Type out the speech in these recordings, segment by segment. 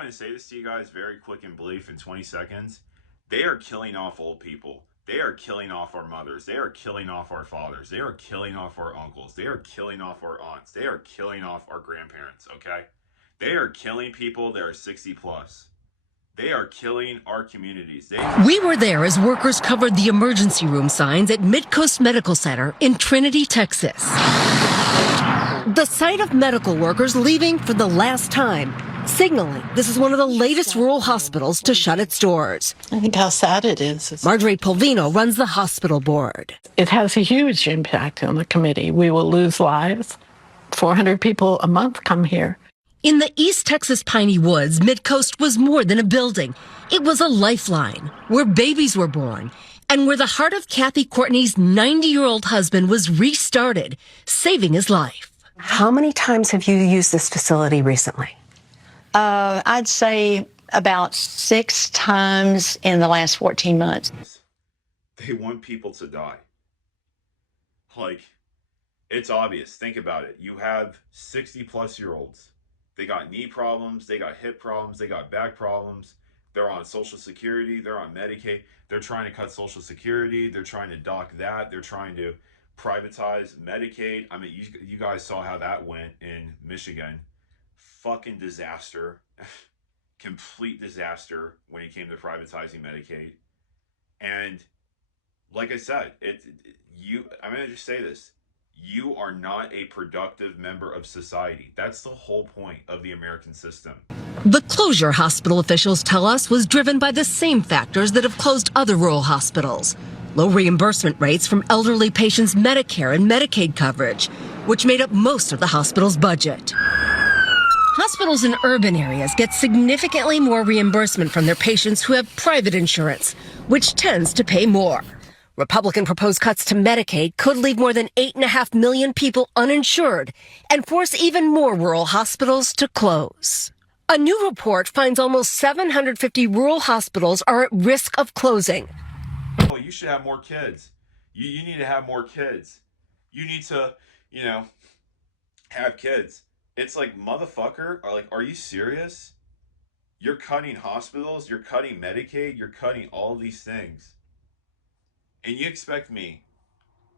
going to say this to you guys very quick and brief in 20 seconds. They are killing off old people. They are killing off our mothers. They are killing off our fathers. They are killing off our uncles. They are killing off our aunts. They are killing off our grandparents, okay? They are killing people that are 60 plus. They are killing our communities. We were there as workers covered the emergency room signs at Midcoast Medical Center in Trinity, Texas. The sight of medical workers leaving for the last time, signaling this is one of the latest rural hospitals to shut its doors. I think how sad it is. Marjorie Polvino runs the hospital board. It has a huge impact on the committee. We will lose lives. 400 people a month come here. In the East Texas piney woods, Midcoast was more than a building. It was a lifeline where babies were born and where the heart of Kathy Courtney's 90-year-old husband was restarted, saving his life. How many times have you used this facility recently? I'd say about 6 times in the last 14 months. They want people to die. Like, it's obvious. Think about it. You have 60-plus-year-olds. They got knee problems, they got hip problems, they got back problems. They're on Social Security, they're on Medicaid. They're trying to cut Social Security, they're trying to dock that, they're trying to privatize Medicaid. I mean, you guys saw how that went in Michigan. Fucking disaster. Complete disaster when it came to privatizing Medicaid. And like I said, I'm going to just say this. You are not a productive member of society. That's the whole point of the American system. The closure, hospital officials tell us, was driven by the same factors that have closed other rural hospitals. Low reimbursement rates from elderly patients' Medicare and Medicaid coverage, which made up most of the hospital's budget. Hospitals in urban areas get significantly more reimbursement from their patients who have private insurance, which tends to pay more. Republican proposed cuts to Medicaid could leave more than 8.5 million people uninsured and force even more rural hospitals to close. A new report finds almost 750 rural hospitals are at risk of closing. Oh, you should have more kids. You need to have more kids. You need to, have kids. It's like, motherfucker, are you serious? You're cutting hospitals, you're cutting Medicaid, you're cutting all these things. And you expect me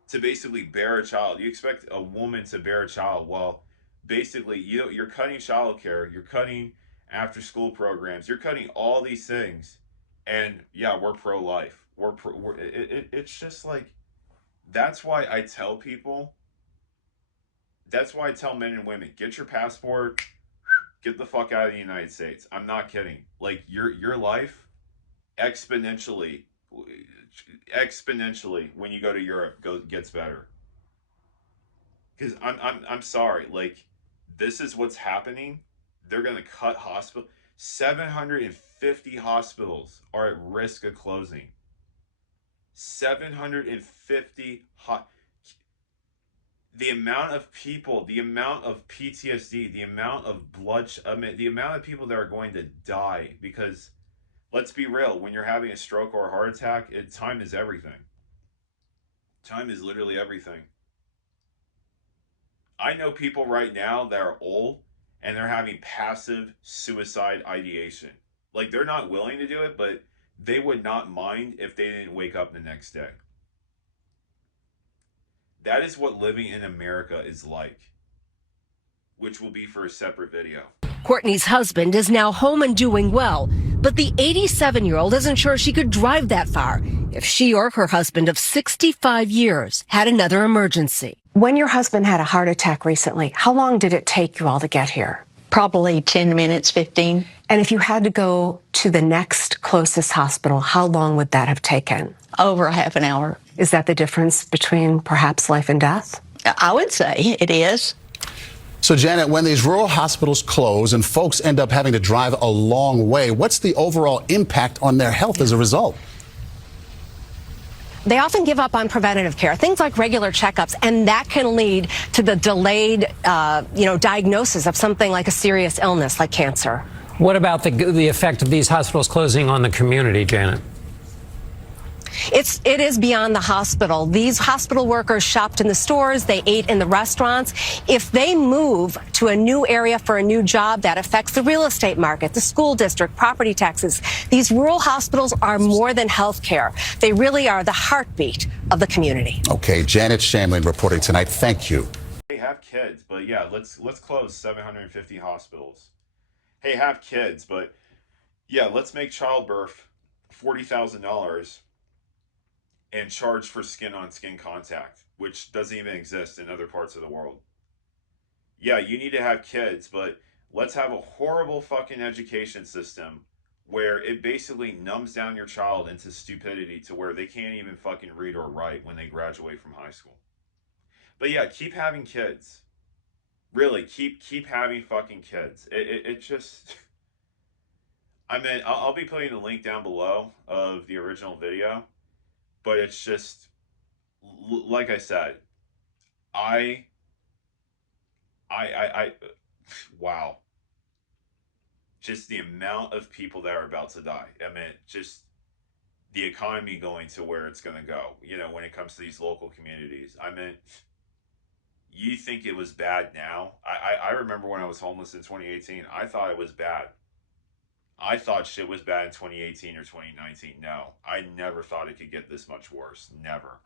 to basically bear a child. You expect a woman to bear a child. Well, basically, you're cutting childcare. You're cutting after-school programs. You're cutting all these things. And, yeah, we're pro-life. It's just like, that's why I tell people, that's why I tell men and women, get your passport, get the fuck out of the United States. I'm not kidding. Like, your life exponentially when you go to Europe gets better. Because I'm sorry, like, this is what's happening. They're gonna cut 750 hospitals are at risk of closing. 750 the amount of people, the amount of PTSD, the amount of the amount of people that are going to die because, let's be real, when you're having a stroke or a heart attack, time is everything. Time is literally everything. I know people right now that are old and they're having passive suicide ideation. Like, they're not willing to do it, but they would not mind if they didn't wake up the next day. That is what living in America is like, which will be for a separate video. Courtney's husband is now home and doing well, but the 87-year-old isn't sure she could drive that far if she or her husband of 65 years had another emergency. When your husband had a heart attack recently, how long did it take you all to get here? Probably 10 minutes, 15. And if you had to go to the next closest hospital, how long would that have taken? Over a half an hour. Is that the difference between perhaps life and death? I would say it is. So, Janet, when these rural hospitals close and folks end up having to drive a long way, what's the overall impact on their health as a result? They often give up on preventative care, things like regular checkups, and that can lead to the delayed, diagnosis of something like a serious illness like cancer. What about the effect of these hospitals closing on the community, Janet? It is beyond the hospital. These hospital workers shopped in the stores, they ate in the restaurants. If they move to a new area for a new job, that affects the real estate market, the school district, property taxes. These rural hospitals are more than health care. They really are the heartbeat of the community. Okay, Janet Shamlin reporting tonight. Thank you. Hey, have kids, but yeah, let's close 750 hospitals. Hey, have kids, but yeah, let's make childbirth $40,000 and charge for skin-on-skin contact, which doesn't even exist in other parts of the world. Yeah, you need to have kids, but let's have a horrible fucking education system where it basically numbs down your child into stupidity to where they can't even fucking read or write when they graduate from high school. But yeah, keep having kids. Really, keep having fucking kids. It just... I mean, I'll be putting the link down below of the original video. But it's just, like I said, wow. Just the amount of people that are about to die. I mean, just the economy going to where it's going to go, you know, when it comes to these local communities. I mean, you think it was bad now? I remember when I was homeless in 2018, I thought it was bad. I thought shit was bad in 2018 or 2019. No, I never thought it could get this much worse. Never.